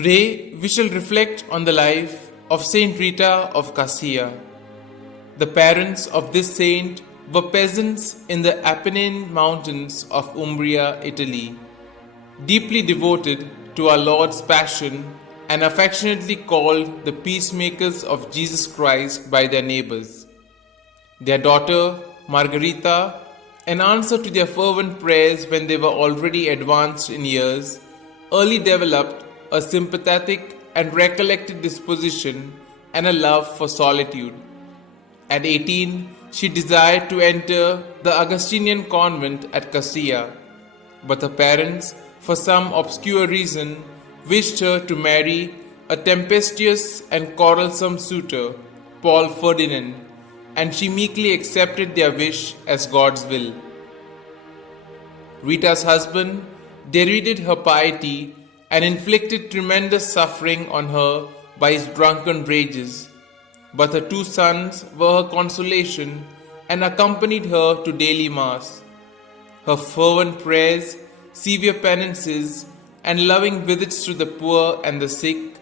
Today we shall reflect on the life of St Rita of Cascia. The parents of this saint were peasants in the Apennine mountains of Umbria, Italy, deeply devoted to our Lord's Passion and affectionately called the peacemakers of Jesus Christ by their neighbors. Their daughter, Margherita, in answer to their fervent prayers when they were already advanced in years, early developed a sympathetic and recollected disposition and a love for solitude. At 18, she desired to enter the Augustinian convent at Cascia, but her parents, for some obscure reason, wished her to marry a tempestuous and quarrelsome suitor, Paul Ferdinand, and she meekly accepted their wish as God's will. Rita's husband derided her piety and inflicted tremendous suffering on her by his drunken rages, but her two sons were her consolation and accompanied her to daily mass. Her fervent prayers, severe penances, and loving visits to the poor and the sick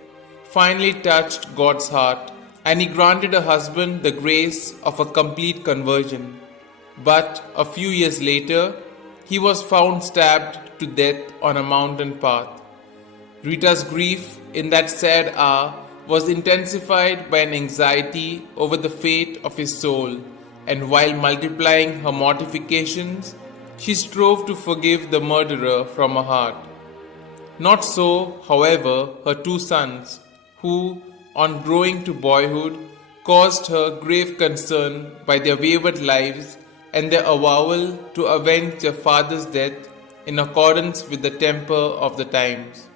finally touched God's heart, and He granted her husband the grace of a complete conversion. But a few years later, he was found stabbed to death on a mountain path. Rita's grief in that sad hour was intensified by an anxiety over the fate of his soul, and while multiplying her mortifications, she strove to forgive the murderer from her heart. Not so, however, her two sons, who, on growing to boyhood, caused her grave concern by their wayward lives and their avowal to avenge their father's death in accordance with the temper of the times.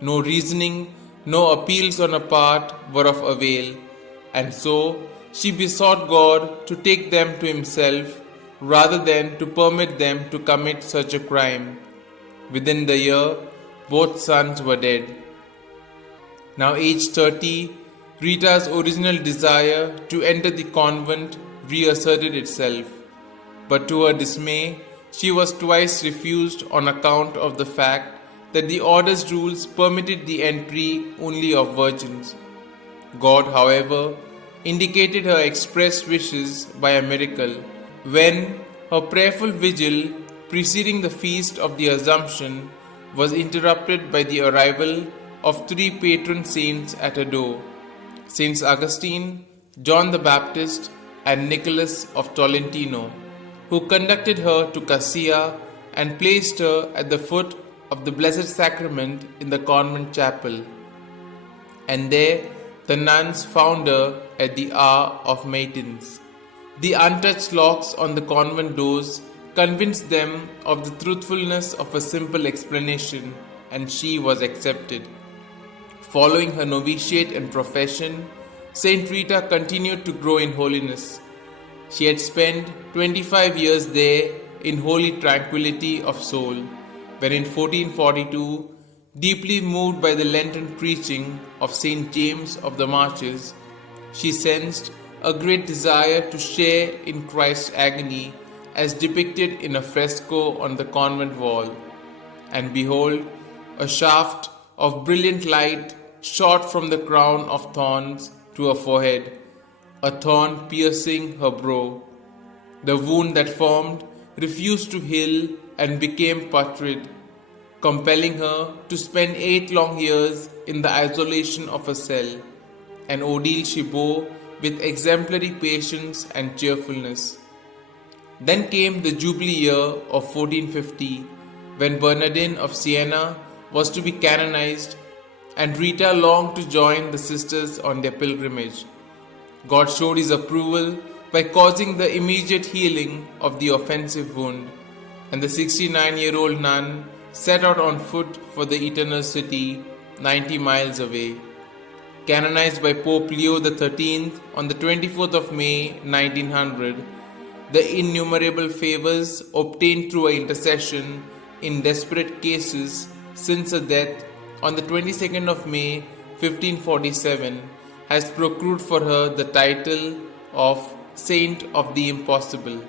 No reasoning, no appeals on her part were of avail, and so she besought God to take them to Himself rather than to permit them to commit such a crime. Within the year, both sons were dead. Now aged 30, Rita's original desire to enter the convent reasserted itself, but to her dismay, she was twice refused on account of the fact that the order's rules permitted the entry only of virgins. God, however, indicated her express wishes by a miracle when her prayerful vigil preceding the feast of the Assumption was interrupted by the arrival of three patron saints at her door: Saints Augustine, John the Baptist, and Nicholas of Tolentino, who conducted her to Cascia and placed her at the foot of the Blessed Sacrament in the convent chapel. And there the nuns found her at the hour of matins. The untouched locks on the convent doors convinced them of the truthfulness of a simple explanation, and she was accepted. Following her novitiate and profession, Saint Rita continued to grow in holiness. She had spent 25 years there in holy tranquility of soul, when in 1442, deeply moved by the Lenten preaching of St. James of the Marshes, she sensed a great desire to share in Christ's agony as depicted in a fresco on the convent wall. And behold, a shaft of brilliant light shot from the crown of thorns to her forehead, a thorn piercing her brow. The wound that formed refused to heal and became putrid, compelling her to spend 8 long years in the isolation of a cell, an ordeal she bore with exemplary patience and cheerfulness. Then came the Jubilee year of 1450, when Bernardine of Siena was to be canonized, and Rita longed to join the sisters on their pilgrimage. God showed His approval by causing the immediate healing of the offensive wound, and the 69-year-old nun set out on foot for the Eternal City, 90 miles away. Canonized by Pope Leo XIII on the 24th of May 1900, the innumerable favors obtained through her intercession in desperate cases since her death on the 22nd of May 1547 has procured for her the title of Saint of the Impossible.